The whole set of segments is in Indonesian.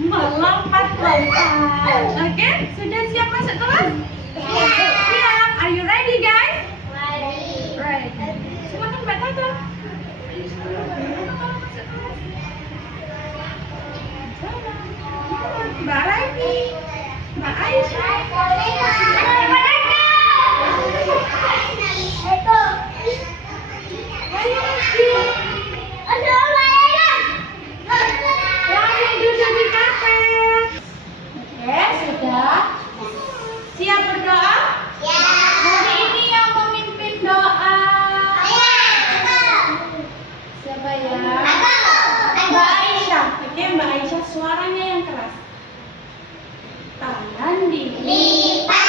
melompat-lompat. Oke, sudah siap masuk kelas? Siap. Are you ready, guys? Ready. Silakan Mbak Tata. Mbak Raini, Mbak Aisyah. Ayo, langsung duduk di karpet. Oke, sudah. Siap berdoa? Hari ini yang memimpin doa siapa ya? Mbak Aisyah. Oke, Mbak Aisyah suaranya yang keras. Tangan dilipat.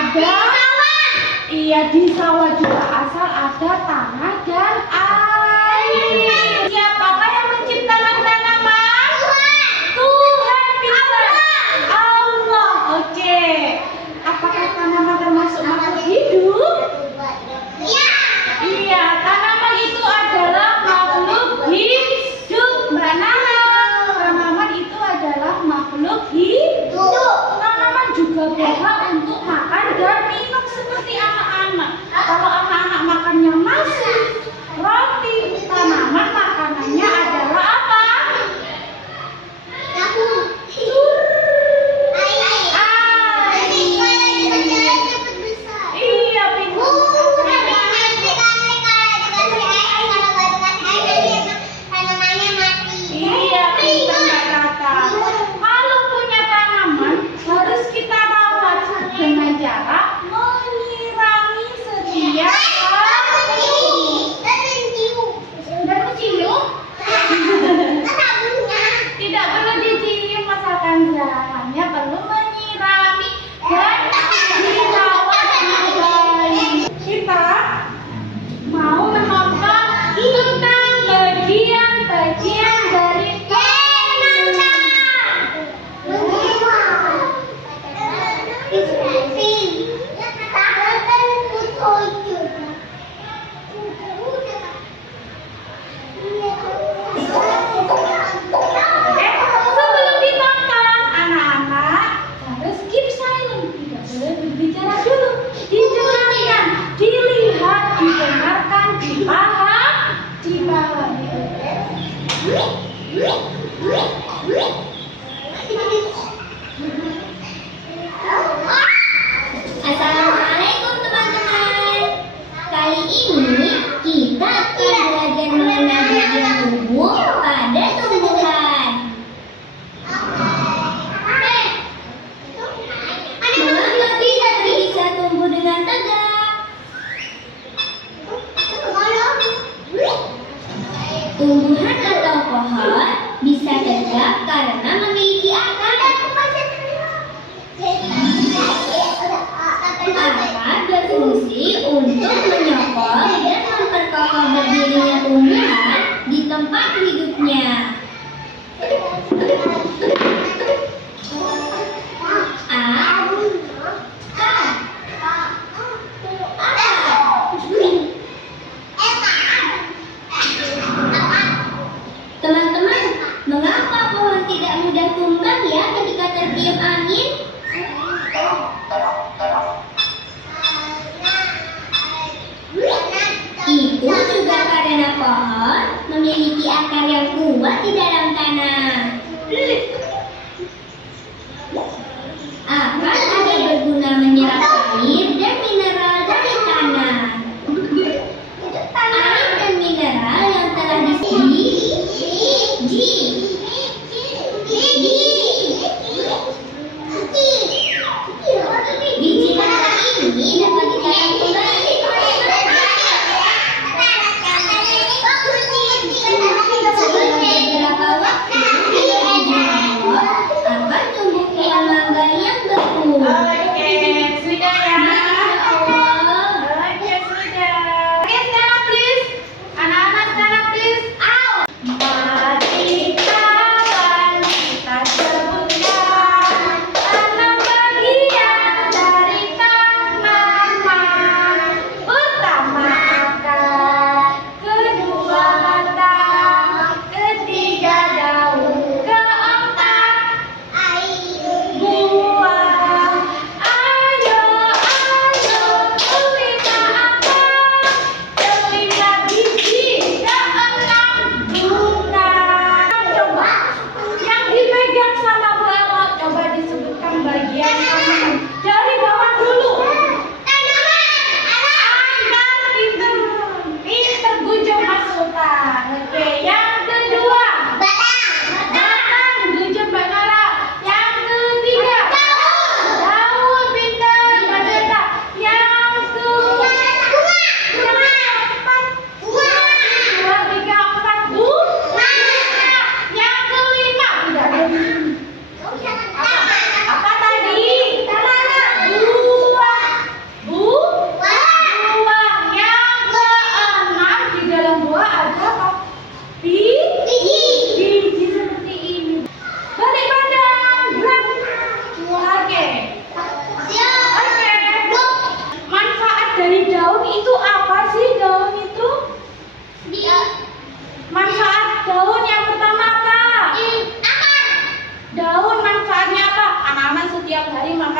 ada, iya di sawah juga asal ada tanah dan air. Siapakah yang menciptakan tanaman? Tuhan, pintar. Allah. Oke. Apakah tanaman termasuk makhluk hidup? Iya, tanaman itu adalah makhluk hidup, Mbak Nana. Tanaman itu adalah makhluk hidup. Tanaman juga berhak untuk makan dan minum seperti anak-anak. Kalau anak-anak makannya nasi, roti, tanaman makanannya adalah apa? Iya, pintar. Iya, pintar Mbak Tata. Kalau punya tanaman harus kita rawat dengan cara menyirami setiap hari. Dan mencium? Tidak perlu dicium asalkan hanya perlu menyirami dan dirawat dengan baik. Kita mau menonton tentang bagian-bagian dari sebelum ditonton, anak-anak harus keep silent, tidak boleh berbicara dulu. Didengarkan, dilihat, didengarkan, dipahami. Assalamualaikum teman-teman. Kali ini kita akan belajar mengenai bagian tubuh pada tumbuhan. Mengapa kita bisa tumbuh dengan tegak? Tumbuhan atau pohon bisa tegak karena memiliki akar. Akar berfungsi untuk menyokong dan memperkokoh berdirinya tumbuhan di tempat hidupnya. Teman-teman, mengapa pohon tidak mudah tumbang ya ketika tertiup angin? Itu juga karena pohon memiliki akar yang kuat di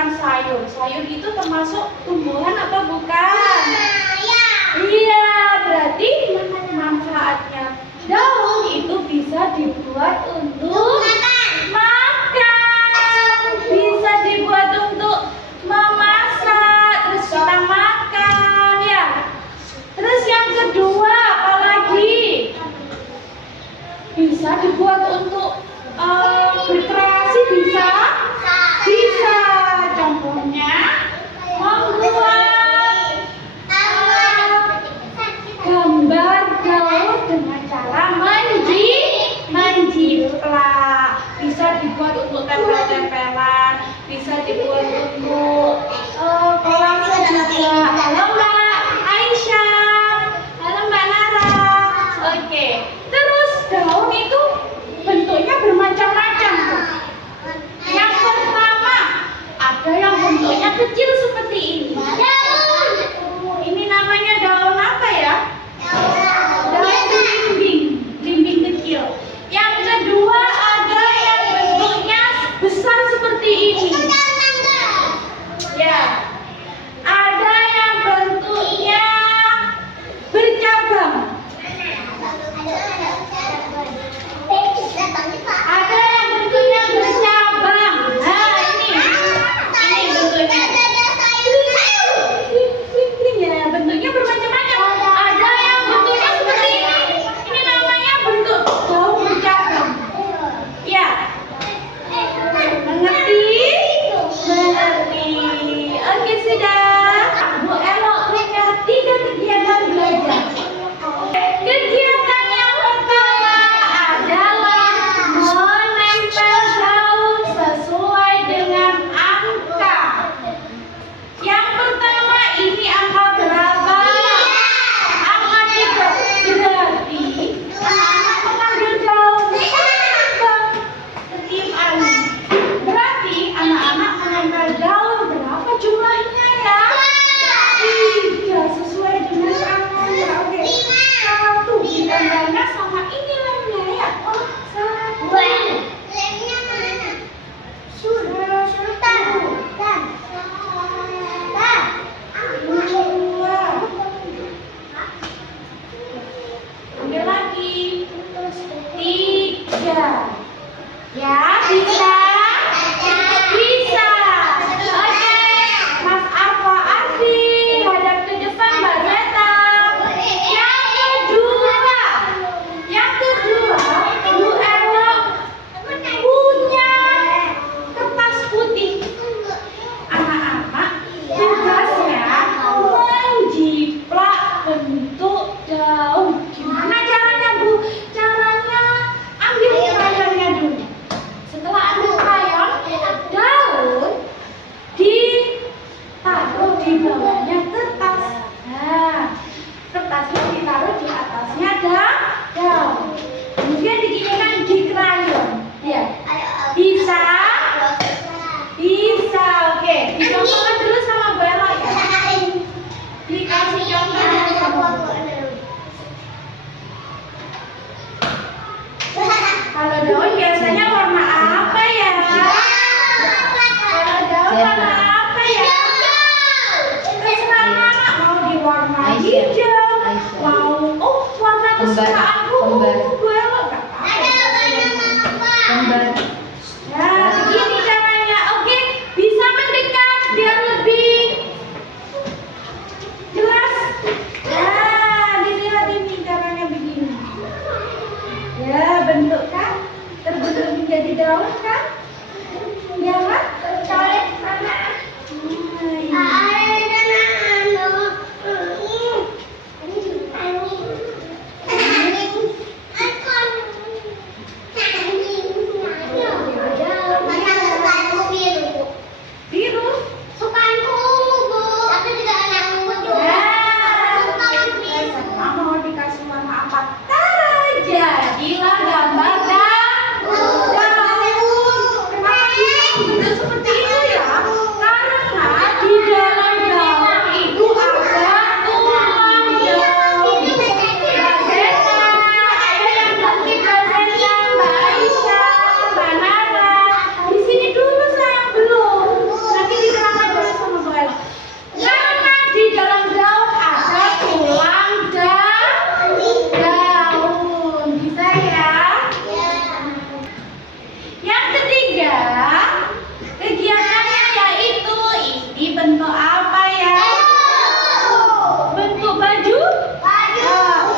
makan sayur. Sayur itu termasuk tumbuhan atau bukan? Iya, berarti manfaatnya daun itu bisa dibuat untuk makan, bisa dibuat untuk memasak, terus kita makan ya. Terus yang kedua apalagi? Bisa dibuat untuk berkreasi, bisa? Bisa. Contohnya membuat gambar daun dengan cara menjiplak. Bisa dibuat untuk tempel-tempelan, bisa dibuat untuk kolase juga. Halo Mbak Aisyah, halo Mbak Nara. Oke, terus daun itu bentuknya bermacam-macam. Yang pertama, ada yang bentuknya kecil seperti ini. Ini namanya daun apa ya? Daun belimbing kecil. Yang kedua ada yang bentuknya besar seperti ini. Ya. Ada yang bentuknya bercabang. Ada yang bentuknya bercabang. Nah, ini bentuknya. Ya, bentuknya bermacam-macam. Ada yang bentuknya seperti ini. Ini namanya bentuk daun bercabang. Ya. Mengerti? Mengerti. Oke, sudah. Bu Elo punya 3 kegiatan belajar. Kegiatan yang pertama adalah menempel daun sesuai dengan angka. Yang pertama ini angka berapa? Angka 3. Berarti anak-anak mengambil daun setiap hari. Berarti anak-anak menempel daun berapa jumlahnya ya? 3 sesuai dengan angkanya. Oke. 1 ditambahnya sama ini lemnya ya. Oh, 1. Sudah 1. 2. Ambil lagi. 3. Ya, bisa? Bisa. Oke. Mas Arfa Arfi, hadap ke depan Mbak Zeta. Yang kedua, Bu Elo punya kertas putih. Anak-anak tugasnya menjiplak bentuk daun. Gimana caranya Bu? Caranya ambil krayonnya dulu. Setelah ambil krayon, daun ditaruh di bawahnya kertas. Nah, kertasnya ditaruh di atasnya daun. Kemudian diginikan di krayon. Ya, bisa? Bisa, oke. Dicontohkan dulu sama Bu Ella ya. Dikasih contoh dulu sama Bu. Kalau daun biasanya warna apa ya? Kalau daun warna apa ya? Terserah anak mau di warna hijau, mau warna kesukaanku. Bu Ella nggak apa-apa. Nah, begini caranya. Oke, bisa mendekat biar lebih jelas. Nah, dilihat ini caranya begini. Ya, bentuk kan? Terbentuk menjadi daun kan? Ya kan? Colek sana. Biru. Mau dikasih warna apa? Jadilah gambar daun. ya. Kegiatannya yaitu ini bentuk apa ya? Bentuk baju?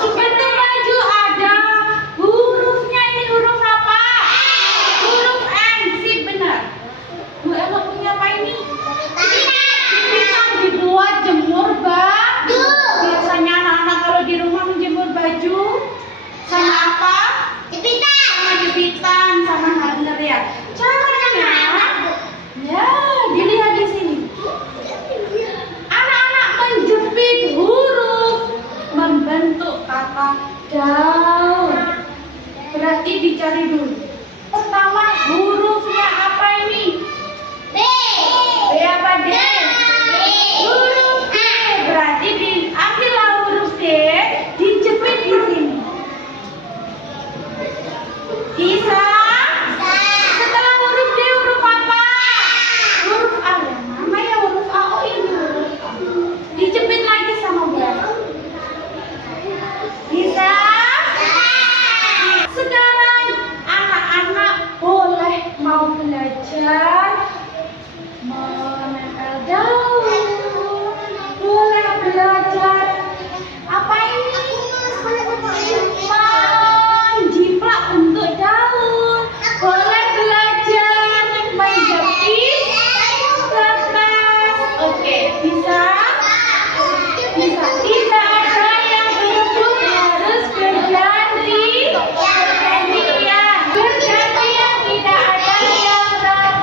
Bentuk baju ada hurufnya. Ini huruf apa? Huruf N. Sip, benar. Bu Ella punya apa ini? Jepitan dibuat jemur baju. Biasanya anak-anak kalau di rumah menjemur baju sama apa? Sama jepitan, sama hanger ya. Caranya, ya dilihat di sini. Anak-anak menjepit huruf membentuk kata daun. Berarti dicari dulu. Pertama hurufnya apa ini? B apa D? Huruf D. Berarti diambillah huruf D, dijepit di sini. Bisa? Setelah huruf D, huruf apa? Huruf A. Mana ya huruf A? Oh ini huruf A. Dijepit lagi sama bola. Bisa? Sekarang anak-anak boleh mau belajar menempel daun. Boleh belajar apa ini? Menjiplak bentuk daun. Boleh belajar menjepit kertas. Oke, bisa? Bisa. Tidak ada yang berebut, harus berganti. Bergantian. Bergantian, tidak ada yang rebutan.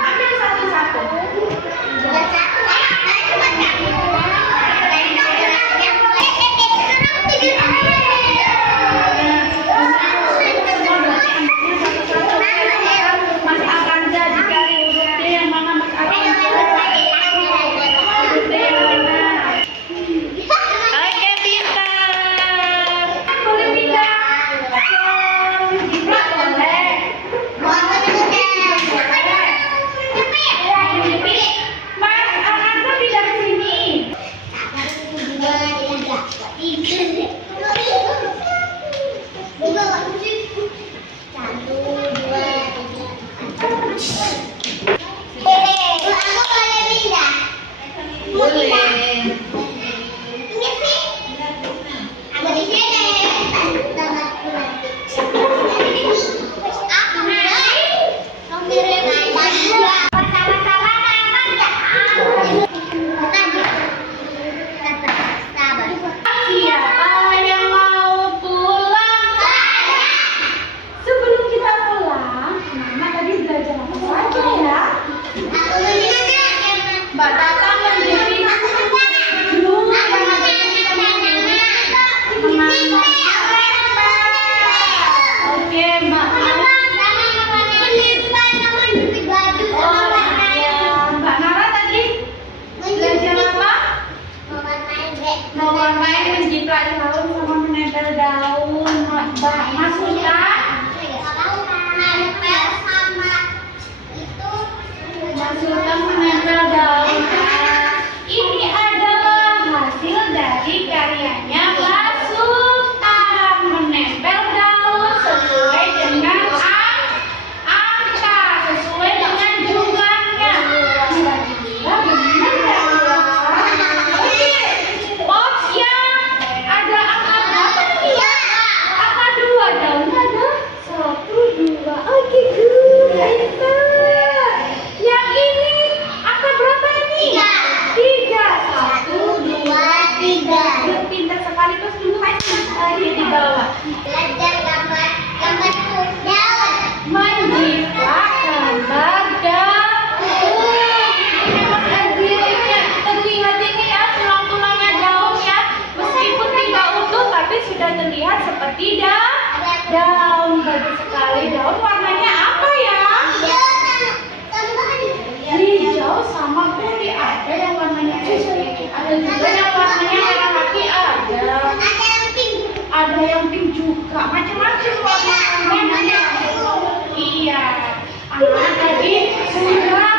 Ambil satu-satu. Mas Aranda dicari huruf D yang mana Mas Aranda? Huruf D yang mana? Oke, pintar. Boleh pindah. Jiplak boleh. Mas Aranda pindah ke sini. Boleh. Siapa yang mau pulang? Sebelum kita pulang, Mama tadi belajar apa saja ya? Mbak Tata menjepit baju yang ada menambah Oke, Mbak. Oh iya, Mbak Nara tadi belajar apa? Mewarnai, menjiplak daun sama menempel daun. Mbak Mas Sultan? Mas Sultan menempel daun. Ini adalah hasil dari karyanya Mas Sultan. Menempel daun sesuai dengan angka, sesuai dengan jumlahnya. Kira-kira benar nggak ya? Oke, box yang ada angka berapa nih ya? Angka 2, daunnya ada 1, 2. Oke, good. Pintar. Yang ini angka berapa nih? 3. 1, 2, 3. Good, pintar sekali. Terus dulu tadi di bawah. Menjiplak gambar daun. Ini Mas Azirnya terlihat ini ya, tulang-tulangnya daun ya. Meskipun tidak utuh, tapi sudah terlihat seperti daun. Bagus sekali. Daun warnanya apa ya? Hijau sama putih. Ada yang warnanya putih. Ada juga yang warnanya merah hati. Ada yang pink juga. Macam-macam warna-warnanya. Iya. Anak tadi sudah